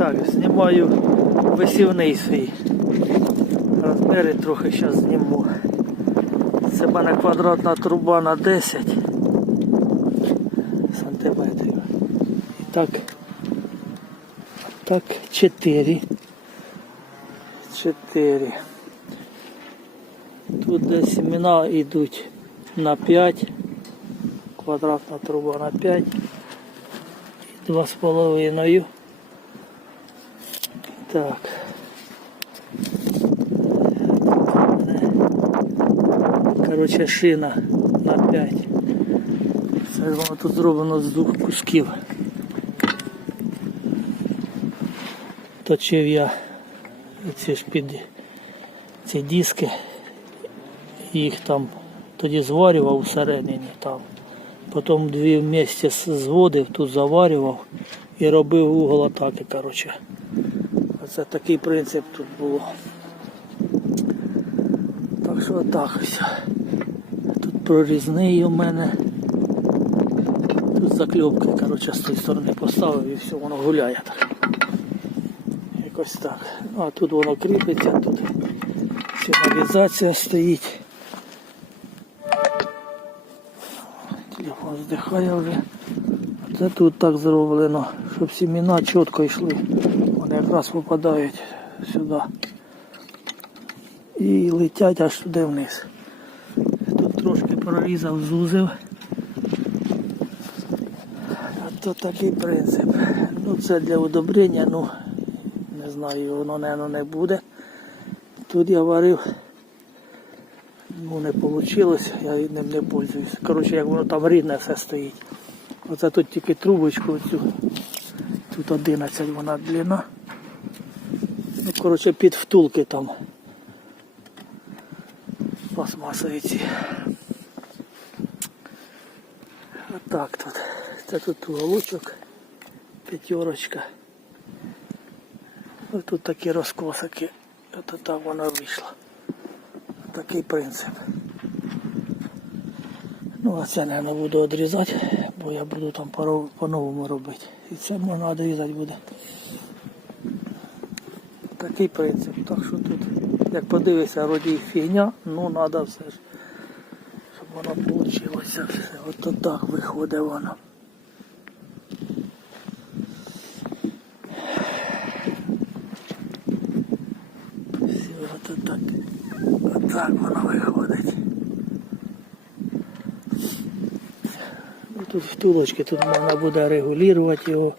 Так, знімаю висівний свій. Розміри трохи зараз зніму. Це в мене квадратна труба на 10 сантиметрів. І так, так 4. 4. Тут де семена йдуть на 5. Квадратна труба на 5. 2,5. Так. Коротше, шина на 5. Це воно тут зроблено з двох кусків. Точив я ці ж під ці диски. Їх там тоді зварював всередині там. Потім дві вместе зводив, тут заварював і робив угол атаки, коротше. Оце такий принцип тут було. Так що отак ось. Тут прорізний у мене. Тут закльопки, коротше, з тієї сторони поставив і все, воно гуляє так. Якось так. А тут воно кріпиться, тут сигналізація стоїть. Телефон здихає вже. Це тут так зроблено, щоб сімена чітко йшли. Якраз попадають сюди. І летять аж туди вниз. Тут трошки прорізав, зузив. А такий принцип. Ну це для удобрення, ну не знаю, воно напевно, не буде. Тут я варив. Ну не вийшло, я ним не пользуюсь. Коротше, як воно там рідне все стоїть. Оце тут тільки трубочку оцю. Тут 11 вона длина. Ну, коротше, під втулки там. Пластмасові ці. Отак тут. Це тут уголочок, п'ятерочка. Ось тут такі розкосики. От так воно вийшло. Такий принцип. Ну, а це, мабуть, буду відрізати, бо я буду там по-новому робити. І це можна відрізати буде. Такий принцип. Так що тут, як подивишся, вроді і фігня, ну треба все ж, щоб воно вийшло все. От так виходить воно. Все, от так. Отак воно виходить. Тут втулочки, тут можна буде регулювати його.